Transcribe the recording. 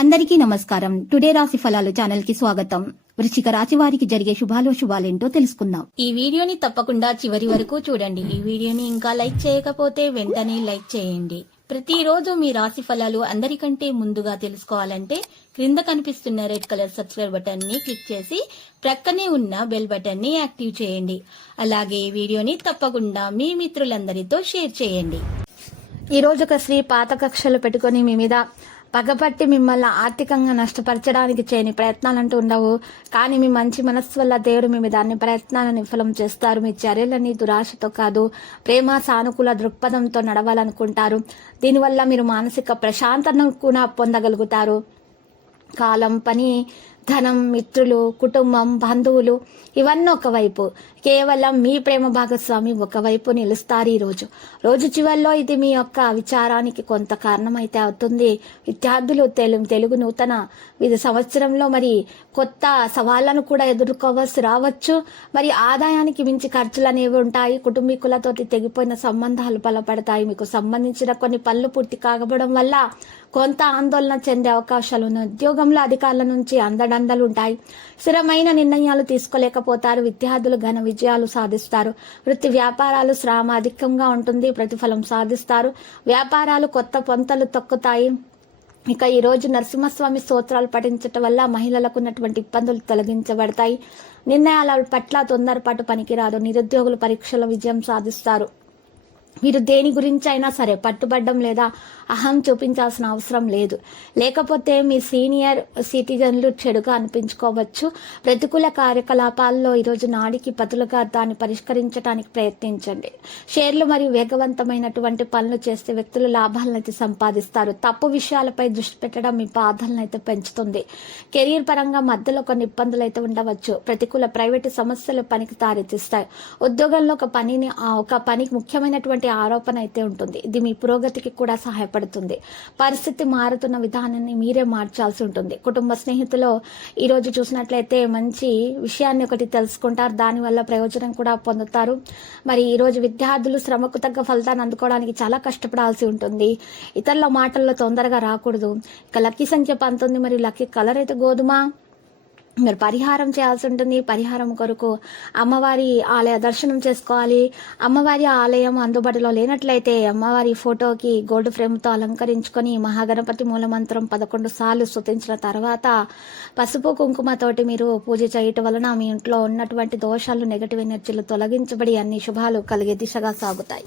అందరికీ నమస్కారం. టుడే రాశి ఫలాలు ఛానల్కి స్వాగతం. వృశ్చిక రాశి వారికి జరిగే శుభాలో శుభాలేంటో తెలుసుకుందాం. ఈ వీడియోని తప్పకుండా చివరి వరకు చూడండి. ఈ వీడియోని ఇంకా లైక్ చేయకపోతే వెంటనే లైక్ చేయండి. ప్రతిరోజు మీ రాశి ఫలాలు అందరికంటే ముందుగా తెలుసుకోవాలంటే క్రింద కనిపిస్తున్న రెడ్ కలర్ సబ్స్క్రైబ్ బటన్ని క్లిక్ చేసి ప్రక్కనే ఉన్న బెల్ బటన్ని యాక్టివ్ చేయండి. అలాగే ఈ వీడియోని తప్పకుండా మీ మిత్రులందరితో షేర్ చేయండి. ఈ రోజు ఒక స్త్రీ పాత కక్షలు పెట్టుకొని మీ మీద పగపట్టి మిమ్మల్ని ఆర్థికంగా నష్టపరచడానికి చేయని ప్రయత్నాలంటూ ఉండవు. కానీ మీ మంచి మనస్సు వల్ల దేవుడు మీ మీద అన్ని ప్రయత్నాలను విఫలం చేస్తారు. మీ చర్యలన్నీ దురాశతో కాదు ప్రేమ సానుకూల దృక్పథంతో నడవాలనుకుంటారు. దీనివల్ల మీరు మానసిక ప్రశాంతతను కూడా పొందగలుగుతారు. కాలం పని ధనం మిత్రులు కుటుంబం బంధువులు ఇవన్నీ ఒకవైపు. కేవలం మీ ప్రేమ భాగస్వామి ఒకవైపు నిలుస్తారు ఈరోజు. రోజు చివరిలో ఇది మీ యొక్క విచారానికి కొంత కారణమైతే అవుతుంది. విద్యార్థులు తెలుగు తెలుగు నూతన విధి సంవత్సరంలో మరి కొత్త సవాళ్ళను కూడా ఎదుర్కోవాల్సి రావచ్చు. మరి ఆదాయానికి మించి ఖర్చులు అనేవి ఉంటాయి. కుటుంబీకులతోటి తెగిపోయిన సంబంధాలు బలపడతాయి. మీకు సంబంధించిన కొన్ని పనులు పూర్తి కాకపోవడం వల్ల కొంత ఆందోళన చెందే అవకాశాలు ఉన్నాయి ఉద్యోగంలో అధికారుల నుంచి అందడందలు ఉంటాయి. స్థిరమైన నిర్ణయాలు తీసుకోలేకపోతారు. విద్యార్థులు ఘన విజయాలు సాధిస్తారు. వృత్తి వ్యాపారాలు శ్రమ అధికంగా ఉంటుంది. ప్రతిఫలం సాధిస్తారు. వ్యాపారాలు కొత్త పొంతలు తొక్కుతాయి. ఇక ఈ రోజు నరసింహస్వామి స్తోత్రాలు పఠించటం వల్ల మహిళలకు ఉన్నటువంటి ఇబ్బందులు తొలగించబడతాయి. నిర్ణయాల పట్ల తొందరపాటు పనికిరాదు. నిరుద్యోగులు పరీక్షల విజయం సాధిస్తారు. మీరు దేని గురించి అయినా సరే పట్టుబడ్డం లేదా అహం చూపించాల్సిన అవసరం లేదు. లేకపోతే మీ సీనియర్ సిటిజన్లు చెడుగా అనిపించుకోవచ్చు. ప్రతికూల కార్యకలాపాల్లో ఈరోజు నాడికి బదులుగా దాన్ని పరిష్కరించడానికి ప్రయత్నించండి. షేర్లు మరియు వేగవంతమైనటువంటి పనులు చేస్తే వ్యక్తులు లాభాలను అయితే సంపాదిస్తారు. తప్పు విషయాలపై దృష్టి పెట్టడం మీ బాధలను అయితే పెంచుతుంది. కెరీర్ పరంగా మధ్యలో కొన్ని ఇబ్బందులు అయితే ఉండవచ్చు. ప్రతికూల ప్రైవేటు సమస్యలు పనికి దారితీస్తాయి. ఉద్యోగంలో ఒక పనిని ఆ ఒక పనికి ముఖ్యమైనటువంటి ఆరోపణ అయితే ఉంటుంది. ఇది మీ పురోగతికి కూడా సహాయపడుతుంది. పరిస్థితి మారుతున్న విధానాన్ని మీరే మార్చాల్సి ఉంటుంది. కుటుంబ స్నేహితులు ఈరోజు చూసినట్లయితే మంచి విషయాన్ని ఒకటి తెలుసుకుంటారు. దానివల్ల ప్రయోజనం కూడా పొందుతారు. మరి ఈరోజు విద్యార్థులు శ్రమకు తగ్గ ఫలితాన్ని అందుకోవడానికి చాలా కష్టపడాల్సి ఉంటుంది. ఇతరుల మాటల్లో తొందరగా రాకూడదు. ఇక లక్కీ సంఖ్య పంతొమ్మిది మరియు లక్కీ కలర్ అయితే గోధుమ. మీరు పరిహారం చేయాల్సి ఉంటుంది. పరిహారం కొరకు అమ్మవారి ఆలయ దర్శనం చేసుకోవాలి. అమ్మవారి ఆలయం అందుబాటులో లేనట్లయితే అమ్మవారి ఫోటోకి గోల్డ్ ఫ్రేమ్తో అలంకరించుకొని మహాగణపతి మూలమంత్రం పదకొండు సార్లు స్తుతించిన తర్వాత పసుపు కుంకుమతోటి మీరు పూజ చేయటం వలన మీ ఇంట్లో ఉన్నటువంటి దోషాలు నెగటివ్ ఎనర్జీలు తొలగించబడి అన్ని శుభాలు కలిగే దిశగా సాగుతాయి.